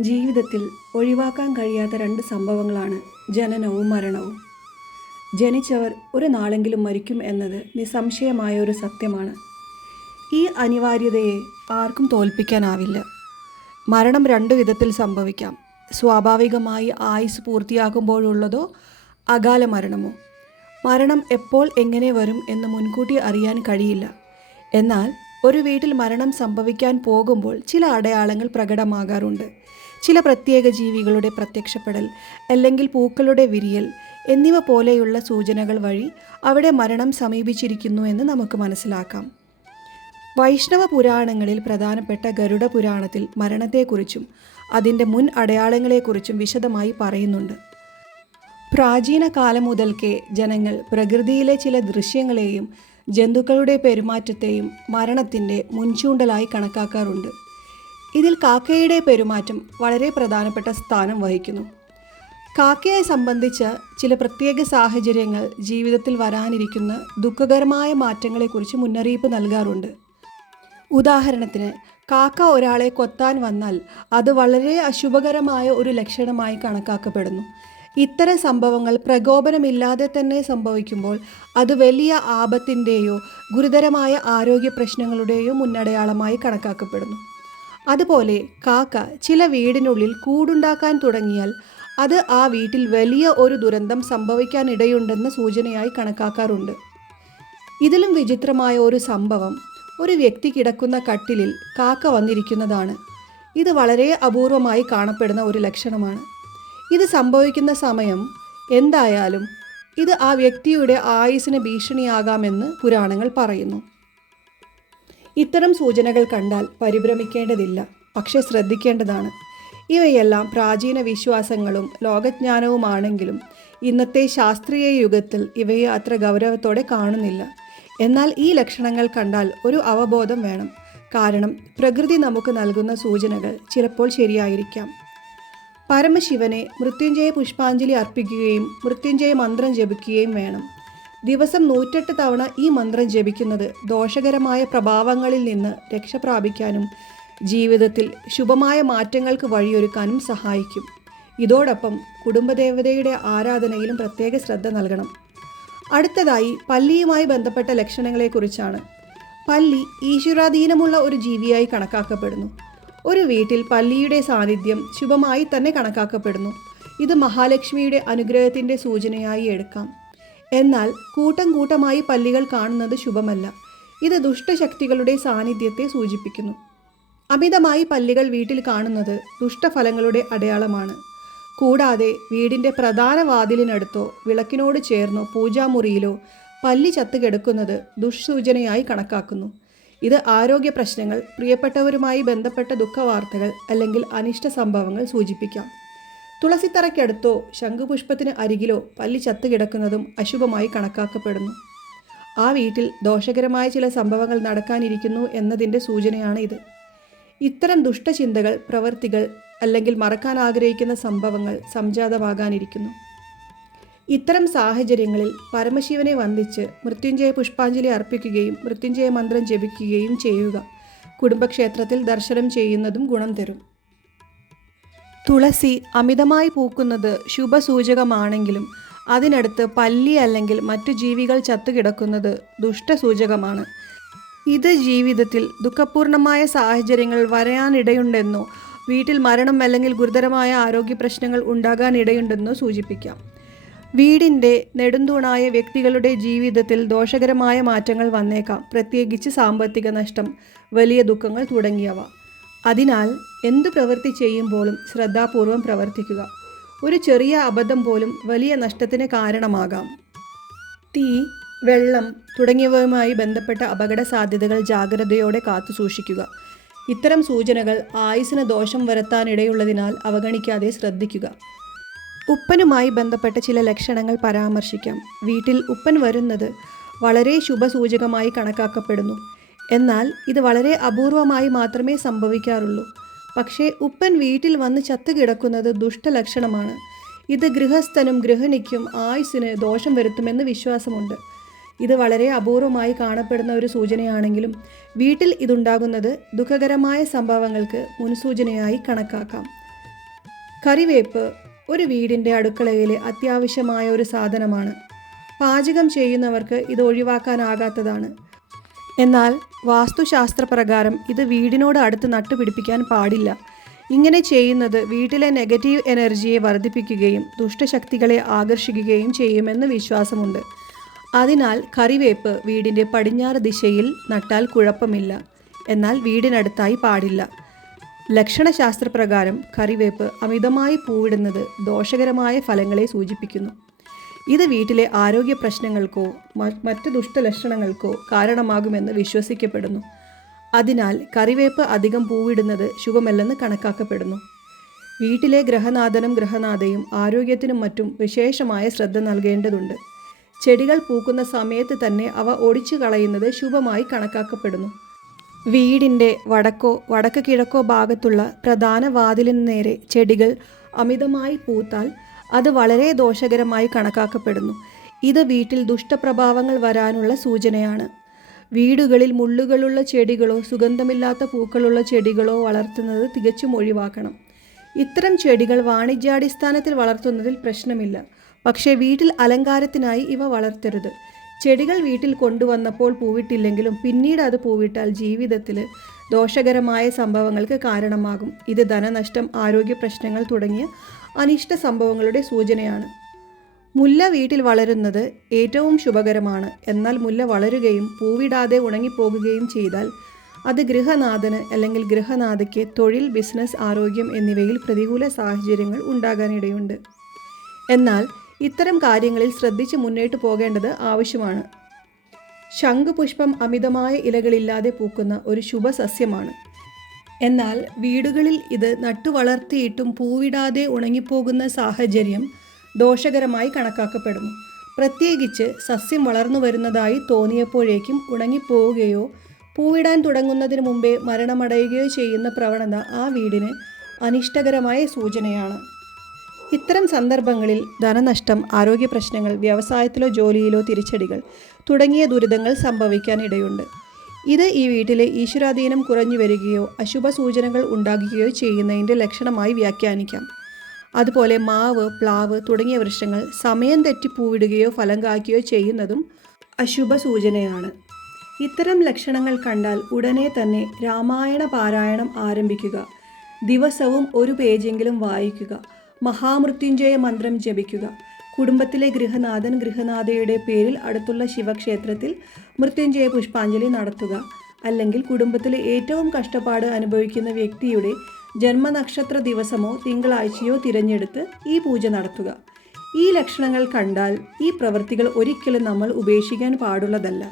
ജീവിതത്തിൽ ഒഴിവാക്കാൻ കഴിയാത്ത രണ്ട് സംഭവങ്ങളാണ് ജനനവും മരണവും. ജനിച്ചവർ ഒരു നാളെങ്കിലും മരിക്കും എന്നത് നിസ്സംശയമായ ഒരു സത്യമാണ്. ഈ അനിവാര്യതയെ ആർക്കും തോൽപ്പിക്കാനാവില്ല. മരണം രണ്ടു വിധത്തിൽ സംഭവിക്കാം. സ്വാഭാവികമായി ആയുസ് പൂർത്തിയാകുമ്പോഴുള്ളതോ അകാല മരണമോ. മരണം എപ്പോൾ എങ്ങനെ വരും എന്ന് മുൻകൂട്ടി അറിയാൻ കഴിയില്ല. എന്നാൽ ഒരു വീട്ടിൽ മരണം സംഭവിക്കാൻ പോകുമ്പോൾ ചില അടയാളങ്ങൾ പ്രകടമാകാറുണ്ട്. ചില പ്രത്യേക ജീവികളുടെ പ്രത്യക്ഷപ്പെടൽ അല്ലെങ്കിൽ പൂക്കളുടെ വിരിയൽ എന്നിവ പോലെയുള്ള സൂചനകൾ വഴി അവിടെ മരണം സമീപിച്ചിരിക്കുന്നു എന്ന് നമുക്ക് മനസ്സിലാക്കാം. വൈഷ്ണവ പുരാണങ്ങളിൽ പ്രധാനപ്പെട്ട ഗരുഡ പുരാണത്തിൽ മരണത്തെക്കുറിച്ചും അതിന്റെ മുൻ അടയാളങ്ങളെക്കുറിച്ചും വിശദമായി പറയുന്നുണ്ട്. പ്രാചീന കാലം മുതൽക്കേ ജനങ്ങൾ പ്രകൃതിയിലെ ചില ദൃശ്യങ്ങളെയും ജന്തുക്കളുടെ പെരുമാറ്റത്തെയും മരണത്തിന്റെ മുൻചൂണ്ടലായി കണക്കാക്കാറുണ്ട്. ഇതിൽ കാക്കയുടെ പെരുമാറ്റം വളരെ പ്രധാനപ്പെട്ട സ്ഥാനം വഹിക്കുന്നു. കാക്കയെ സംബന്ധിച്ച് ചില പ്രത്യേക സാഹചര്യങ്ങൾ ജീവിതത്തിൽ വരാനിരിക്കുന്ന ദുഃഖകരമായ മാറ്റങ്ങളെക്കുറിച്ച് മുന്നറിയിപ്പ് നൽകാറുണ്ട്. ഉദാഹരണത്തിന് കാക്ക ഒരാളെ കൊത്താൻ വന്നാൽ അത് വളരെ അശുഭകരമായ ഒരു ലക്ഷണമായി കണക്കാക്കപ്പെടുന്നു. ഇത്തരം സംഭവങ്ങൾ പ്രകോപനമില്ലാതെ തന്നെ സംഭവിക്കുമ്പോൾ അത് വലിയ ആപത്തിന്റെയോ ഗുരുതരമായ ആരോഗ്യ പ്രശ്നങ്ങളുടെയോ മുന്നടയാളമായി കണക്കാക്കപ്പെടുന്നു. അതുപോലെ കാക്ക ചില വീടിനുള്ളിൽ കൂടുണ്ടാക്കാൻ തുടങ്ങിയാൽ അത് ആ വീട്ടിൽ വലിയ ഒരു ദുരന്തം സംഭവിക്കാനിടയുണ്ടെന്ന സൂചനയായി കണക്കാക്കാറുണ്ട്. ഇതിലും വിചിത്രമായ ഒരു സംഭവം ഒരു വ്യക്തി കിടക്കുന്ന കട്ടിലിൽ കാക്ക വന്നിരിക്കുന്നതാണ്. ഇത് വളരെ അപൂർവമായി കാണപ്പെടുന്ന ഒരു ലക്ഷണമാണ്. ഇത് സംഭവിക്കുന്ന സമയം എന്തായാലും ഇത് ആ വ്യക്തിയുടെ ആയുസ്സിന് ഭീഷണിയാകാമെന്ന് പുരാണങ്ങൾ പറയുന്നു. ഇത്തരം സൂചനകൾ കണ്ടാൽ പരിഭ്രമിക്കേണ്ടതില്ല പക്ഷെ ശ്രദ്ധിക്കേണ്ടതാണ്. ഇവയെല്ലാം പ്രാചീന വിശ്വാസങ്ങളും ലോകജ്ഞാനവുമാണെങ്കിലും ഇന്നത്തെ ശാസ്ത്രീയ യുഗത്തിൽ ഇവയെ അത്ര ഗൗരവത്തോടെ കാണുന്നില്ല. എന്നാൽ ഈ ലക്ഷണങ്ങൾ കണ്ടാൽ ഒരു അവബോധം വേണം. കാരണം പ്രകൃതി നമുക്ക് നൽകുന്ന സൂചനകൾ ചിലപ്പോൾ ശരിയായിരിക്കാം. പരമശിവനെ മൃത്യുഞ്ജയ പുഷ്പാഞ്ജലി അർപ്പിക്കുകയും മൃത്യുഞ്ജയ മന്ത്രം ജപിക്കുകയും വേണം. ദിവസം നൂറ്റെട്ട് തവണ ഈ മന്ത്രം ജപിക്കുന്നത് ദോഷകരമായ പ്രഭാവങ്ങളിൽ നിന്ന് രക്ഷ പ്രാപിക്കാനും ജീവിതത്തിൽ ശുഭമായ മാറ്റങ്ങൾക്ക് വഴിയൊരുക്കാനും സഹായിക്കും. ഇതോടൊപ്പം കുടുംബദേവതയുടെ ആരാധനയിലും പ്രത്യേക ശ്രദ്ധ നൽകണം. അടുത്തതായി പല്ലിയുമായി ബന്ധപ്പെട്ട ലക്ഷണങ്ങളെക്കുറിച്ചാണ്. പല്ലി ഈശ്വരാധീനമുള്ള ഒരു ജീവിയായി കണക്കാക്കപ്പെടുന്നു. ഒരു വീട്ടിൽ പല്ലിയുടെ സാന്നിധ്യം ശുഭമായി തന്നെ കണക്കാക്കപ്പെടുന്നു. ഇത് മഹാലക്ഷ്മിയുടെ അനുഗ്രഹത്തിന്റെ സൂചനയായി എടുക്കാം. എന്നാൽ കൂട്ടം കൂട്ടമായി പല്ലികൾ കാണുന്നത് ശുഭമല്ല. ഇത് ദുഷ്ടശക്തികളുടെ സാന്നിധ്യത്തെ സൂചിപ്പിക്കുന്നു. അമിതമായി പല്ലികൾ വീട്ടിൽ കാണുന്നത് ദുഷ്ടഫലങ്ങളുടെ അടയാളമാണ്. കൂടാതെ വീടിന്റെ പ്രധാന വാതിലിനടുത്തോ വിളക്കിനോട് ചേർന്നോ പൂജാമുറിയിലോ പല്ലി ചത്തുകിടക്കുന്നത് ദുഷ്സൂചനയായി കണക്കാക്കുന്നു. ഇത് ആരോഗ്യ പ്രശ്നങ്ങൾ പ്രിയപ്പെട്ടവരുമായി ബന്ധപ്പെട്ട ദുഃഖവാർത്തകൾ അല്ലെങ്കിൽ അനിഷ്ട സംഭവങ്ങൾ സൂചിപ്പിക്കാം. തുളസിത്തറയ്ക്കടുത്തോ ശംഖുപുഷ്പത്തിന് അരികിലോ പല്ലി ചത്തുകിടക്കുന്നതും അശുഭമായി കണക്കാക്കപ്പെടുന്നു. ആ വീട്ടിൽ ദോഷകരമായ ചില സംഭവങ്ങൾ നടക്കാനിരിക്കുന്നു എന്നതിന്റെ സൂചനയാണ് ഇത് ഇത്തരം ദുഷ്ടചിന്തകൾ പ്രവൃത്തികൾ അല്ലെങ്കിൽ മറക്കാൻ ആഗ്രഹിക്കുന്ന സംഭവങ്ങൾ സംജാതമാകാനിരിക്കുന്നു. ഇത്തരം സാഹചര്യങ്ങളിൽ പരമശിവനെ വന്ദിച്ച് മൃത്യുഞ്ജയ പുഷ്പാഞ്ജലി അർപ്പിക്കുകയും മൃത്യുഞ്ജയ മന്ത്രം ജപിക്കുകയും ചെയ്യുക കുടുംബക്ഷേത്രത്തിൽ ദർശനം ചെയ്യുന്നതും ഗുണം തരും. തുളസി അമിതമായി പൂക്കുന്നത് ശുഭസൂചകമാണെങ്കിലും അതിനടുത്ത് പല്ലി അല്ലെങ്കിൽ മറ്റു ജീവികൾ ചത്തുകിടക്കുന്നത് ദുഷ്ടസൂചകമാണ്. ഇത് ജീവിതത്തിൽ ദുഃഖപൂർണമായ സാഹചര്യങ്ങൾ വരയാനിടയുണ്ടെന്നോ വീട്ടിൽ മരണം അല്ലെങ്കിൽ ഗുരുതരമായ ആരോഗ്യ പ്രശ്നങ്ങൾ ഉണ്ടാകാനിടയുണ്ടെന്നോ സൂചിപ്പിക്കാം. വീടിന്റെ നെടുന്തൂണായ വ്യക്തികളുടെ ജീവിതത്തിൽ ദോഷകരമായ മാറ്റങ്ങൾ വന്നേക്കാം. പ്രത്യേകിച്ച് സാമ്പത്തിക നഷ്ടം വലിയ ദുഃഖങ്ങൾ തുടങ്ങിയവ. അതിനാൽ എന്തു പ്രവൃത്തി ചെയ്യുമ്പോഴും ശ്രദ്ധാപൂർവം പ്രവർത്തിക്കുക. ഒരു ചെറിയ അബദ്ധം പോലും വലിയ നഷ്ടത്തിന് കാരണമാകാം. തീ വെള്ളം തുടങ്ങിയവയുമായി ബന്ധപ്പെട്ട അപകട സാധ്യതകൾ ജാഗ്രതയോടെ കാത്തുസൂക്ഷിക്കുക ഇത്തരം സൂചനകൾ ആയുസിന് ദോഷം വരുത്താനിടയുള്ളതിനാൽ അവഗണിക്കാതെ ശ്രദ്ധിക്കുക. ഉപ്പനുമായി ബന്ധപ്പെട്ട ചില ലക്ഷണങ്ങൾ പരാമർശിക്കാം. വീട്ടിൽ ഉപ്പൻ വരുന്നത് വളരെ ശുഭസൂചകമായി കണക്കാക്കപ്പെടുന്നു. എന്നാൽ ഇത് വളരെ അപൂർവമായി മാത്രമേ സംഭവിക്കാറുള്ളൂ. പക്ഷേ ഉപ്പൻ വീട്ടിൽ വന്ന് ചത്തുകിടക്കുന്നത് ദുഷ്ടലക്ഷണമാണ് ഇത് ഗൃഹസ്ഥനും ഗൃഹിണിക്കും ആയുസ്സിന് ദോഷം വരുത്തുമെന്ന് വിശ്വാസമുണ്ട്. ഇത് വളരെ അപൂർവമായി കാണപ്പെടുന്ന ഒരു സൂചനയാണെങ്കിലും വീട്ടിൽ ഇതുണ്ടാകുന്നത് ദുഃഖകരമായ സംഭവങ്ങൾക്ക് മുൻസൂചനയായി കണക്കാക്കാം. കറിവേപ്പ് ഒരു വീടിന്റെ അടുക്കളയിലെ അത്യാവശ്യമായ ഒരു സാധനമാണ്. പാചകം ചെയ്യുന്നവർക്ക് ഇത് ഒഴിവാക്കാനാകാത്തതാണ്. എന്നാൽ വാസ്തുശാസ്ത്രപ്രകാരം ഇത് വീടിനോട് അടുത്ത് നട്ടുപിടിപ്പിക്കാൻ പാടില്ല. ഇങ്ങനെ ചെയ്യുന്നത് വീട്ടിലെ നെഗറ്റീവ് എനർജിയെ വർദ്ധിപ്പിക്കുകയും ദുഷ്ടശക്തികളെ ആകർഷിക്കുകയും ചെയ്യുമെന്ന് വിശ്വാസമുണ്ട്. അതിനാൽ കറിവേപ്പ് വീടിന്റെ പടിഞ്ഞാറ് ദിശയിൽ നട്ടാൽ കുഴപ്പമില്ല. എന്നാൽ വീടിനടുത്തായി പാടില്ല. ലക്ഷണശാസ്ത്രപ്രകാരം കറിവേപ്പ് അമിതമായി പൂവിടുന്നത് ദോഷകരമായ ഫലങ്ങളെ സൂചിപ്പിക്കുന്നു. ഇത് വീട്ടിലെ ആരോഗ്യ പ്രശ്നങ്ങൾക്കോ മറ്റ് ദുഷ്ടലക്ഷണങ്ങൾക്കോ കാരണമാകുമെന്ന് വിശ്വസിക്കപ്പെടുന്നു. അതിനാൽ കറിവേപ്പ് അധികം പൂവിടുന്നത് ശുഭമല്ലെന്ന് കണക്കാക്കപ്പെടുന്നു. വീട്ടിലെ ഗ്രഹനാഥനും ഗ്രഹനാഥയും ആരോഗ്യത്തിനും മറ്റും വിശേഷമായ ശ്രദ്ധ നൽകേണ്ടതുണ്ട്. ചെടികൾ പൂക്കുന്ന സമയത്ത് തന്നെ അവ ഒടിച്ചു കളയുന്നത് ശുഭമായി കണക്കാക്കപ്പെടുന്നു. വീടിന്റെ വടക്കോ വടക്ക് കിഴക്കോ ഭാഗത്തുള്ള പ്രധാന വാതിലിന് നേരെ ചെടികൾ അമിതമായി പൂത്താൽ അത് വളരെ ദോഷകരമായി കണക്കാക്കപ്പെടുന്നു. ഇത് വീട്ടിൽ ദുഷ്ടപ്രഭാവങ്ങൾ വരാനുള്ള സൂചനയാണ്. വീടുകളിൽ മുള്ളുകളുള്ള ചെടികളോ സുഗന്ധമില്ലാത്ത പൂക്കളുള്ള ചെടികളോ വളർത്തുന്നത് തികച്ചും ഒഴിവാക്കണം. ഇത്തരം ചെടികൾ വാണിജ്യാടിസ്ഥാനത്തിൽ വളർത്തുന്നതിൽ പ്രശ്നമില്ല. പക്ഷേ വീട്ടിൽ അലങ്കാരത്തിനായി ഇവ വളർത്തരുത്. ചെടികൾ വീട്ടിൽ കൊണ്ടുവന്നപ്പോൾ പൂവിട്ടില്ലെങ്കിലും പിന്നീട് അത് പൂവിട്ടാൽ ജീവിതത്തിൽ ദോഷകരമായ സംഭവങ്ങൾക്ക് കാരണമാകും. ഇത് ധനനഷ്ടം ആരോഗ്യ പ്രശ്നങ്ങൾ തുടങ്ങിയ അനിഷ്ട സംഭവങ്ങളുടെ സൂചനയാണ്. മുല്ല വീട്ടിൽ വളരുന്നത് ഏറ്റവും ശുഭകരമാണ്. എന്നാൽ മുല്ല വളരുകയും പൂവിടാതെ ഉണങ്ങിപ്പോകുകയും ചെയ്താൽ അത് ഗൃഹനാഥന് അല്ലെങ്കിൽ ഗൃഹനാഥയ്ക്ക് തൊഴിൽ ബിസിനസ് ആരോഗ്യം എന്നിവയിൽ പ്രതികൂല സാഹചര്യങ്ങൾ ഉണ്ടാകാനിടയുണ്ട്. എന്നാൽ ഇത്തരം കാര്യങ്ങളിൽ ശ്രദ്ധിച്ച് മുന്നോട്ട് പോകേണ്ടത് ആവശ്യമാണ്. ശംഖുപുഷ്പം അമിതമായ ഇലകളില്ലാതെ പൂക്കുന്ന ഒരു ശുഭസസ്യമാണ്. എന്നാൽ വീടുകളിൽ ഇത് നട്ടുവളർത്തിയിട്ടും പൂവിടാതെ ഉണങ്ങിപ്പോകുന്ന സാഹചര്യം ദോഷകരമായി കണക്കാക്കപ്പെടുന്നു. പ്രത്യേകിച്ച് സസ്യം വളർന്നു വരുന്നതായി തോന്നിയപ്പോഴേക്കും ഉണങ്ങിപ്പോവുകയോ പൂവിടാൻ തുടങ്ങുന്നതിന് മുമ്പേ മരണമടയുകയോ ചെയ്യുന്ന പ്രവണത ആ വീടിന് അനിഷ്ടകരമായ സൂചനയാണ്. ഇത്തരം സന്ദർഭങ്ങളിൽ ധനനഷ്ടം ആരോഗ്യ പ്രശ്നങ്ങൾ വ്യവസായത്തിലോ ജോലിയിലോ തിരിച്ചടികൾ തുടങ്ങിയ ദുരിതങ്ങൾ സംഭവിക്കാൻ ഇടയുണ്ട്. ഇത് ഈ വീട്ടിലെ ഈശ്വരാധീനം കുറഞ്ഞു വരികയോ അശുഭ സൂചനകൾ ഉണ്ടാകുകയോ ചെയ്യുന്നതിന്റെ ലക്ഷണമായി വ്യാഖ്യാനിക്കാം. അതുപോലെ മാവ് പ്ലാവ് തുടങ്ങിയ വൃക്ഷങ്ങൾ സമയം തെറ്റി പൂവിടുകയോ ഫലം കായ്ക്കുകയോ ചെയ്യുന്നതും അശുഭ സൂചനയാണ് ഇത്തരം ലക്ഷണങ്ങൾ കണ്ടാൽ ഉടനെ തന്നെ രാമായണ പാരായണം ആരംഭിക്കുക. ദിവസവും ഒരു പേജെങ്കിലും വായിക്കുക. മഹാമൃത്യുഞ്ജയ മന്ത്രം ജപിക്കുക. കുടുംബത്തിലെ ഗൃഹനാഥൻ ഗൃഹനാഥയുടെ പേരിൽ അടുത്തുള്ള ശിവക്ഷേത്രത്തിൽ മൃത്യുഞ്ജയ പുഷ്പാഞ്ജലി നടത്തുക. അല്ലെങ്കിൽ കുടുംബത്തിലെ ഏറ്റവും കഷ്ടപ്പാട് അനുഭവിക്കുന്ന വ്യക്തിയുടെ ജന്മനക്ഷത്ര ദിവസമോ തിങ്കളാഴ്ചയോ തിരഞ്ഞെടുത്ത് ഈ പൂജ നടത്തുക. ഈ ലക്ഷണങ്ങൾ കണ്ടാൽ ഈ പ്രവൃത്തികൾ ഒരിക്കലും നമ്മൾ ഉപേക്ഷിക്കാൻ പാടുള്ളതല്ല.